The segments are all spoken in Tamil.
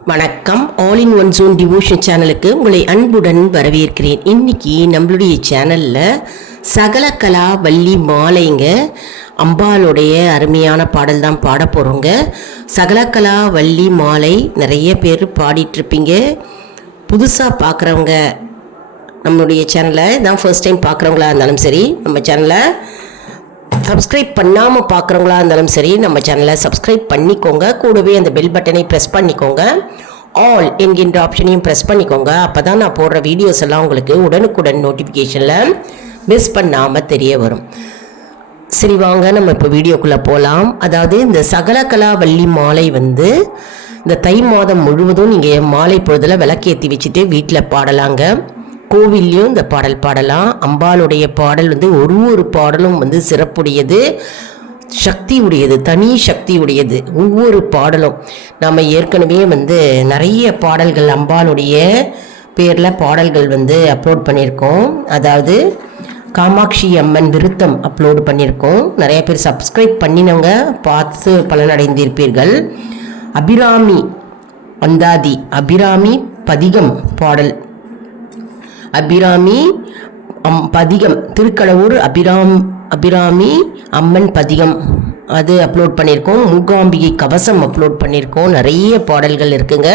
வணக்கம். All in one zone devotion சேனலுக்கு உங்களை அன்புடன் வரவேற்கிறேன். இன்னைக்கு நம்மளுடைய சேனலில் சகலகலா வள்ளி மாலைங்க அம்பாளுடைய அருமையான பாடல் தான் பாட போகிறோங்க. சகலகலா வள்ளி மாலை நிறைய பேர் பாடிட்டுருப்பீங்க. புதுசாக பார்க்குறவங்க நம்மளுடைய சேனலை தான் ஃபர்ஸ்ட் டைம் பார்க்குறவங்களா இருந்தாலும் சரி, நம்ம சேனலை சப்ஸ்கிரைப் பண்ணாமல் பார்க்குறவங்களா இருந்தாலும் சரி, நம்ம சேனலை சப்ஸ்கிரைப் பண்ணிக்கோங்க. கூடவே அந்த பெல் பட்டனை ப்ரெஸ் பண்ணிக்கோங்க. ஆல் என்கின்ற ஆப்ஷனையும் ப்ரெஸ் பண்ணிக்கோங்க. அப்போ தான் நான் போடுற வீடியோஸ் எல்லாம் உங்களுக்கு உடனுக்குடன் நோட்டிஃபிகேஷனில் மிஸ் பண்ணாமல் தெரிய வரும். சரி, வாங்க நம்ம இப்போ வீடியோக்குள்ளே போகலாம். அதாவது இந்த சகலகலா வள்ளி மாலை இந்த தை மாதம் முழுவதும் நீங்கள் மாலை பொழுதில் விளக்கேற்றி வச்சுட்டு வீட்டில் பாடலாங்க. கோவில்லையும் இந்த பாடல் பாடலாம். அம்பாளுடைய பாடல் ஒரு பாடலும் சிறப்புடையது, சக்தி உடையது, தனி சக்தி உடையது. ஒவ்வொரு பாடலும் நம்ம ஏற்கனவே நிறைய பாடல்கள் அம்பாளுடைய பேரில் பாடல்கள் அப்லோட் பண்ணியிருக்கோம். அதாவது காமாட்சி அம்மன் விருத்தம் அப்லோடு பண்ணியிருக்கோம். நிறைய பேர் சப்ஸ்கிரைப் பண்ணினவங்க பார்த்து பலனடைந்திருப்பீர்கள். அபிராமி அந்தாதி, அபிராமி பதிகம் பாடல், அபிராமி பதிகம், திருக்கடவுர் அபிராமி அம்மன் பதிகம் அது அப்லோட் பண்ணியிருக்கோம். மூகாம்பிகை கவசம் அப்லோட் பண்ணியிருக்கோம். நிறைய பாடல்கள் இருக்குங்க.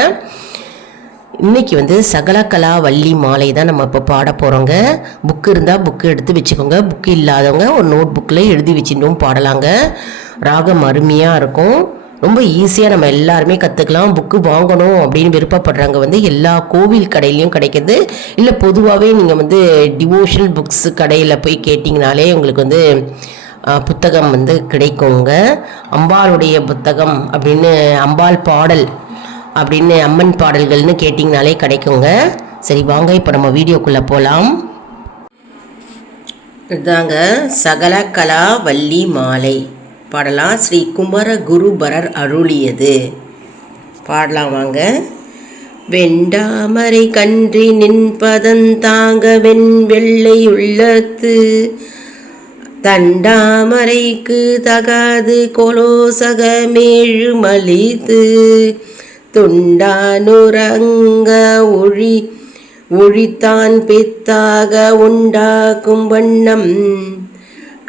இன்றைக்கி சகலகலா வள்ளி மாலை தான் நம்ம இப்போ பாட போகிறோங்க. புக்கு இருந்தால் புக்கு எடுத்து வச்சுக்கோங்க. புக்கு இல்லாதவங்க ஒரு நோட் புக்கில் எழுதி வச்சுட்டும் பாடலாங்க. ராகம் அருமையாக இருக்கும். ரொம்ப ஈஸியாக நம்ம எல்லாருமே கற்றுக்கலாம். புக்கு வாங்கணும் அப்படின்னு விருப்பப்படுறவங்க எல்லா கோவில் கடையிலையும் கிடைக்கிது. இல்லை பொதுவாகவே நீங்கள் டிவோஷனல் புக்ஸ் கடையில் போய் கேட்டிங்கனாலே உங்களுக்கு புத்தகம் கிடைக்குங்க. அம்பாளுடைய புத்தகம் அப்படின்னு, அம்பாள் பாடல் அப்படின்னு, அம்மன் பாடல்கள்னு கேட்டிங்கனாலே கிடைக்குங்க. சரி, வாங்க இப்போ நம்ம வீடியோக்குள்ளே போகலாம். இதுதாங்க சகலகலா வள்ளி மாலை பாடலாம். ஸ்ரீ குமர குருபரர் அருளியது. பாடலாம் வாங்க. வெண்டாமரை கன்றி நின்பதந்தாங்க வெள்ளை உள்ளத்து தண்டாமரைக்கு தகாது கொலோசகமேழு மலித்து துண்டானுரங்க ஒழித்தான் பித்தாக உண்டாக்கும் வண்ணம்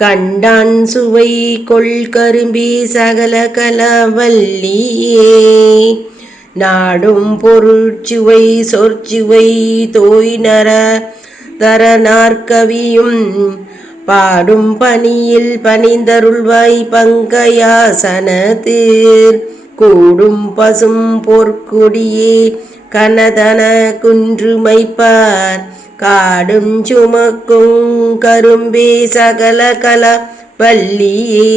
கண்டான் சுவை கொள் கரும்பி சகலகலா வள்ளியே நாடும் பொருட்சுவை சொற்சுவை தோய் தரநாற்கவியும் பாடும் பணியில் பணிந்தருள்வாய் பங்கயாசனத்தீர் கூடும் பசும் பொற்கொடியே கனதன குன்றுமைப்பார் காடும் சுமக்கும் கரும்பே சகலகலா வள்ளியே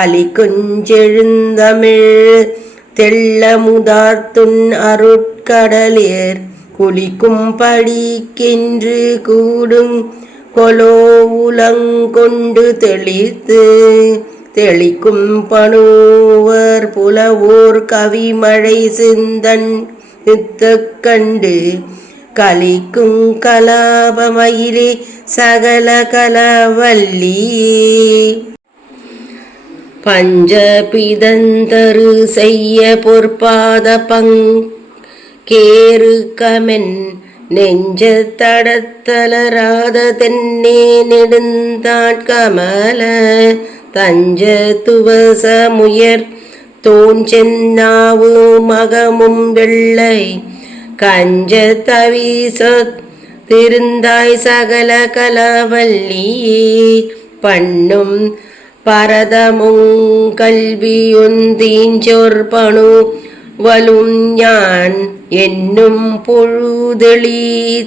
அலிக்குஞ்செழுந்தமிழ் தெள்ளமுதார்த்துன் அருட்கடலேர் குளிக்கும் படிக்கென்று கூடும் கொலோ உலங்கொண்டு தெளிக்கும் பணுவர் புலவோர் கவிமழை சிந்தன் கண்டு கலிக்கும் கலாபமயிலே சகலகலா வள்ளியே பஞ்சபிதந்தரு செய்ய பொற்பாத கேரு கமென் நெஞ்ச தடத்தலராத தென்னே நெடுந்தாட்கமல தஞ்ச துவச முயர் தோன் சென்னாவு மகமும் வெள்ளை கஞ்ச தவிச திருந்தாய் சகலகலா வள்ளியே பண்ணும் பரதமுங் கல்வியொந்தீஞ்சொற்பணு வலும் ஞான் என்னும் பொழுதெளி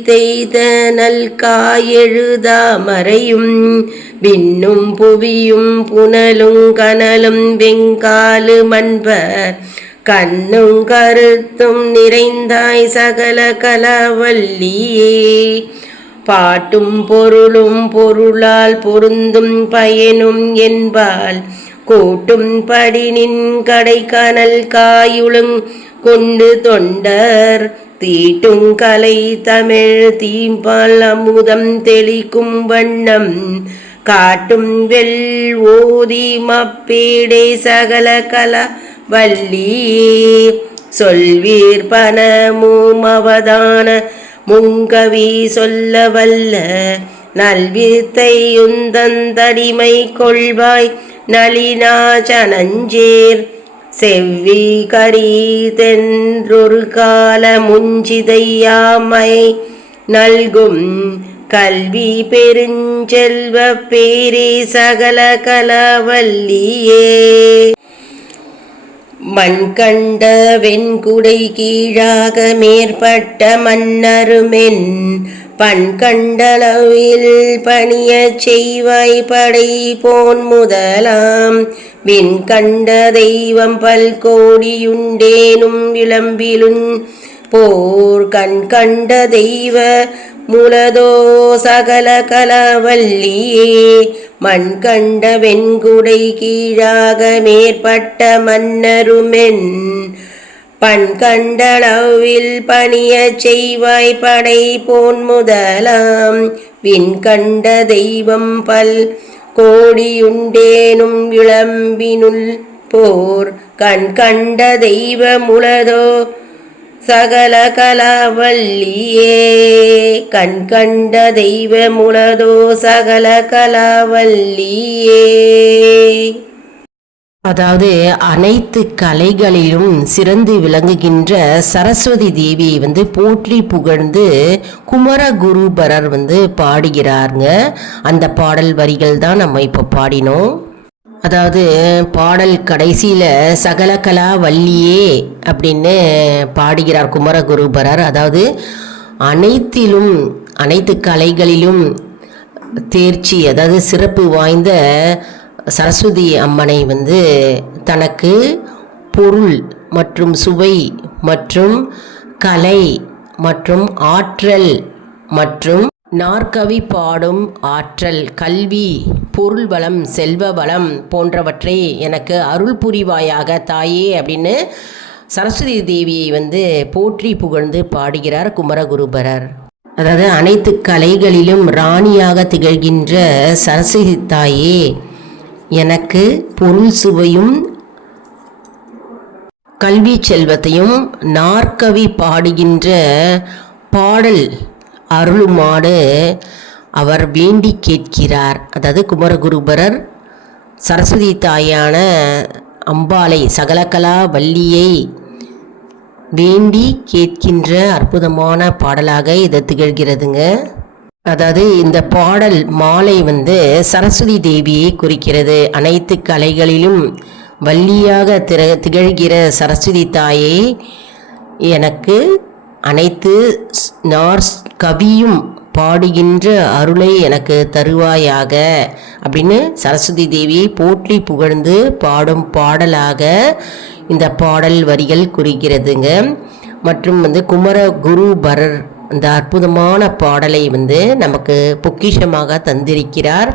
தெய்த நல்காயெழுதாமறையும் விண்ணும் புவியும் புனலும் கனலும் வெங்காலு மண்பர் கண்ணும் கருத்தும் நிறைந்தாய் சகலகலா வள்ளியே பாட்டும் பொருளும் பொருளால் பொருந்தும் பயனும் என்பால் கூட்டும் படினின் கடைக்கனல் காயுளுங் கொண்டு தொண்டர் தீட்டும் கலை தமிழ் தீம்பால் அமுதம் தெளிக்கும் வண்ணம் காட்டும் வெல் ஓதி மப்பேடே சகல கலா வள்ளி சொல்வீர் பனமும் அவதான முங்கவி சொல்ல வல்ல நல்வித்தை உந்தந்தடிமை கொள்வாய் நளினாச்சனஞ்சேர் செவ்வி கரீதென்றொரு கால முஞ்சிதையாமை நல்கும் கல்வி பெருஞ்செல்வ பேரே சகல கலவல்லியே. மண்கண்ட வெண்குடை கீழாக மேற்பட்ட மன்னருமென் பண்கண்டளவில் பணியச் செய்வாய் படை போன் முதலாம் விண்கண்ட தெய்வம் பல்கோடியுண்டேனும் விளம்பிலுன் போர் கண்கண்ட தெய்வ மூலதோ சகல கலவல்லியே. மண்கண்ட வெண்குடை கீழாக மேற்பட்ட மன்னருமென் பண்கண்டளவில் பணியச் செய்வாய் படை போன் முதலாம் விண்கண்ட தெய்வம் பல் கோடியுண்டேனும் விளம்பினுள் போர் கண்கண்ட தெய்வ முலதோ சகல கலவல்லியே. கண்கண்ட தெய்வ முலதோ சகல கலவல்லியே. அதாவது அனைத்து கலைகளிலும் சிறந்து விளங்குகின்ற சரஸ்வதி தேவியை போற்றி புகழ்ந்து குமரகுருபரர் பாடுகிறாருங்க. அந்த பாடல் வரிகள் தான் நம்ம இப்போ பாடினோம். அதாவது பாடல் கடைசியில் சகலகலா வல்லியே அப்படின்னு பாடுகிறார் குமரகுருபரர். அதாவது அனைத்திலும் அனைத்து கலைகளிலும் தேர்ச்சி, அதாவது சிறப்பு வாய்ந்த சரஸ்வதி அம்மனை தனக்கு பொருள் மற்றும் சுவை மற்றும் கலை மற்றும் ஆற்றல் மற்றும் நாற்கவி பாடும் ஆற்றல், கல்வி, பொருள் வளம், செல்வ வளம் போன்றவற்றை எனக்கு அருள் புரிவாயாக தாயே அப்படின்னு சரஸ்வதி தேவியை போற்றி புகழ்ந்து பாடுகிறார் குமரகுருபரர். அதாவது அனைத்து கலைகளிலும் ராணியாக திகழ்கின்ற சரஸ்வதி தாயே, எனக்கு பொருள் சுவையும் கல்வி செல்வத்தையும் நாற்கவி பாடுகின்ற பாடல் அருளுமாடு அவர் வேண்டி கேட்கிறார். அதாவது குமரகுருபரர் சரஸ்வதி தாயான அம்பாளை சகலகலா வல்லியை வேண்டி கேட்கின்ற அற்புதமான பாடலாக இது திகழ்கிறதுங்க. அதாவது இந்த பாடல் மாலை சரஸ்வதி தேவியை குறிக்கிறது. அனைத்து கலைகளிலும் வள்ளியாக திகழ்கிற சரஸ்வதி தாயே, எனக்கு அனைத்து கவியும் பாடுகின்ற அருளை எனக்கு தருவாயாக அப்படின்னு சரஸ்வதி தேவியை போற்றி புகழ்ந்து பாடும் பாடலாக இந்த பாடல் வரிகள் குறிக்கிறதுங்க. மற்றும் குமரகுருபரர் இந்த அற்புதமான பாடலை நமக்கு பொக்கிஷமாக தந்திருக்கிறார்.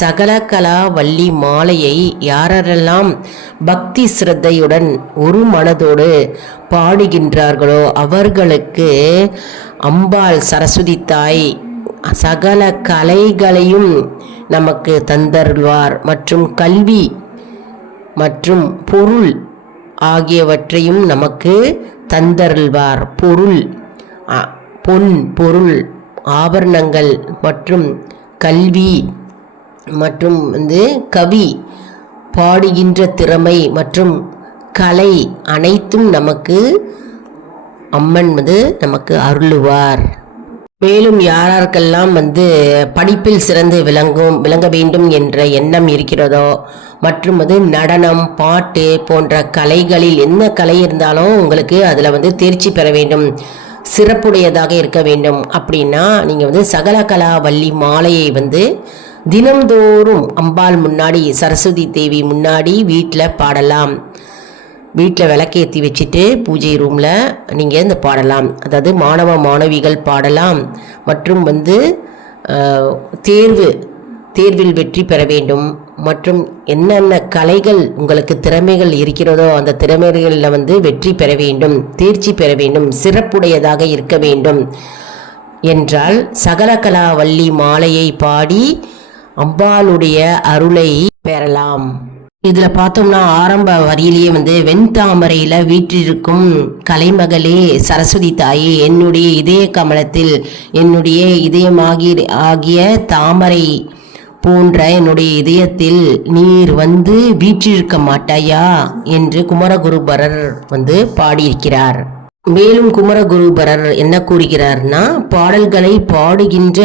சகலகலா வள்ளி மாலையை யாரெல்லாம் பக்தி சிரத்தையுடன் ஒரு மனதோடு பாடுகின்றார்களோ அவர்களுக்கு அம்பாள் சரஸ்வதி தாய் சகல கலைகளையும் நமக்கு தந்தருள்வார். மற்றும் கல்வி மற்றும் பொருள் ஆகியவற்றையும் நமக்கு தந்தருள்வார். பொன் பொருள் ஆபரணங்கள் மற்றும் கல்வி மற்றும் கவி பாடுகின்ற திறமை மற்றும் கலை அனைத்தும் நமக்கு அம்மன் நமக்கு அருளுவார். மேலும் யாராருக்கெல்லாம் படிப்பில் சிறந்து விளங்க வேண்டும் என்ற எண்ணம் இருக்கிறதோ மற்றும் நடனம், பாட்டு போன்ற கலைகளில் என்ன கலை இருந்தாலும் உங்களுக்கு அதில் தேர்ச்சி பெற வேண்டும், சிறப்புடையதாக இருக்க வேண்டும் அப்படின்னா நீங்கள் சகலகலா வள்ளி மாலையை தினம்தோறும் அம்பாள் முன்னாடி, சரஸ்வதி தேவி முன்னாடி வீட்டில் பாடலாம். வீட்டில் விளக்கேற்றி வச்சுட்டு பூஜை ரூமில் நீங்கள் இந்த பாடலாம். அதாவது மாணவ மாணவிகள் பாடலாம். மற்றும் தேர்வில் வெற்றி பெற வேண்டும் மற்றும் என்னென்ன கலைகள் உங்களுக்கு திறமைகள் இருக்கிறதோ அந்த திறமைகளில் வெற்றி பெற வேண்டும், தேர்ச்சி பெற வேண்டும், சிறப்புடையதாக இருக்க வேண்டும் என்றால் சகலகலா வள்ளி மாலையை பாடி அம்பாளுடைய அருளை பெறலாம். இதில் பார்த்தோம்னா ஆரம்ப வரியிலேயே வெண்தாமரையில் வீற்றிருக்கும் கலைமகளே சரஸ்வதி தாயே, என்னுடைய இதய கமலத்தில் என்னுடைய ஆகிய தாமரை போன்ற என்னுடைய இதயத்தில் நீர் வீற்றிருக்க மாட்டாயா என்று குமரகுருபரர் பாடியிருக்கிறார். மேலும் குமரகுருபரர் என்ன கூறுகிறார்னா, பாடல்களை பாடுகின்ற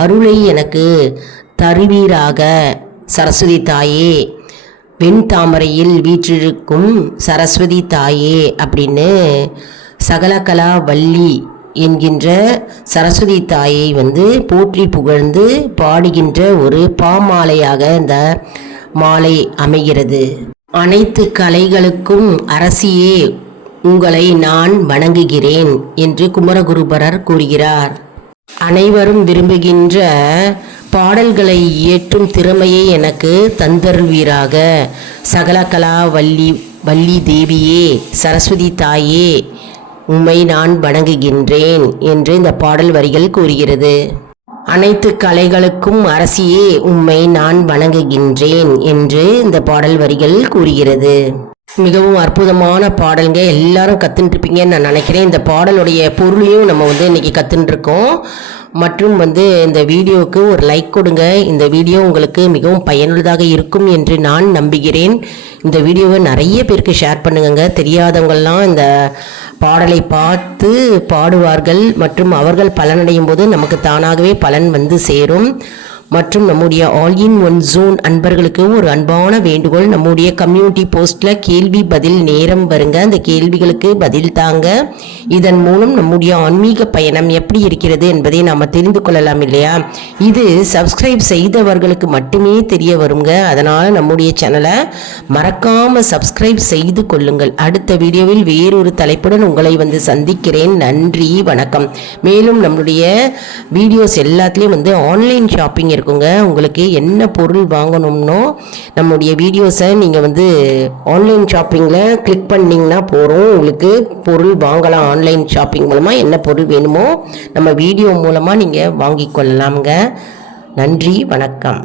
அருளை எனக்கு தருவீராக சரஸ்வதி தாயே, வெண்தாமரையில் வீற்றிருக்கும் சரஸ்வதி தாயே அப்படின்னு சகலகலா வள்ளி என்கின்ற சரஸ்வதி தாயை போற்றி புகழ்ந்து பாடுகின்ற ஒரு பாமாலையாக இந்த மாலை அமைகிறது. அனைத்து கலைகளுக்கும் அரசியே உங்களை நான் வணங்குகிறேன் என்று குமரகுருபரர் கூறுகிறார். அனைவரும் விரும்புகின்ற பாடல்களை இயற்றும் திறமையை எனக்கு தந்தருள்வீராக சகலகலா வள்ளி தேவியே, சரஸ்வதி தாயே, உம்மை நான் வணங்குகின்றேன் என்று இந்த பாடல் வரிகள் கூறுகிறது. அனைத்து கலைகளுக்கும் அரசியே உம்மை நான் வணங்குகின்றேன் என்று இந்த பாடல் வரிகள் கூறுகிறது. மிகவும் அற்புதமான பாடல்ங்க, எல்லாரும் கற்றுட்டுருப்பீங்கன்னு நான் நினைக்கிறேன். இந்த பாடலுடைய பொருளையும் நம்ம இன்னைக்கு கற்றுட்டுருக்கோம். மற்றும் இந்த வீடியோவுக்கு ஒரு லைக் கொடுங்க. இந்த வீடியோ உங்களுக்கு மிகவும் பயனுள்ளதாக இருக்கும் என்று நான் நம்புகிறேன். இந்த வீடியோவை நிறைய பேருக்கு ஷேர் பண்ணுங்க. தெரியாதவங்கள்லாம் இந்த பாடலை பார்த்து பாடுவார்கள் மற்றும் அவர்கள் பலனடையும் போது நமக்கு தானாகவே பலன் சேரும். மற்றும் நம்முடைய ஆல் இன் ஒன் ஜோன் அன்பர்களுக்கு ஒரு அன்பான வேண்டுகோள், நம்முடைய கம்யூனிட்டி போஸ்ட்டில் கேள்வி பதில் நேரம் வருங்க. அந்த கேள்விகளுக்கு பதில் தாங்க. இதன் மூலம் நம்முடைய ஆன்மீக பயணம் எப்படி இருக்கிறது என்பதை நாம் தெரிந்து கொள்ளலாம் இல்லையா? இது சப்ஸ்கிரைப் செய்தவர்களுக்கு மட்டுமே தெரிய வருங்க. அதனால் நம்முடைய சேனலை மறக்காமல் சப்ஸ்கிரைப் செய்து கொள்ளுங்கள். அடுத்த வீடியோவில் வேறொரு தலைப்புடன் உங்களை சந்திக்கிறேன். நன்றி, வணக்கம். மேலும் நம்மளுடைய வீடியோஸ் எல்லாத்துலேயும் ஆன்லைன் ஷாப்பிங் இருக்குங்க. உங்களுக்கு என்ன பொருள் வாங்கணும்னோ நம்முடைய வீடியோஸை நீங்கள் ஆன்லைன் ஷாப்பிங்கில் கிளிக் பண்ணிங்கன்னா போகிறோம், உங்களுக்கு பொருள் வாங்கலாம். ஆன்லைன் ஷாப்பிங் மூலமாக என்ன பொருள் வேணுமோ நம்ம வீடியோ மூலமாக நீங்கள் வாங்கி கொள்ளலாம்ங்க. நன்றி, வணக்கம்.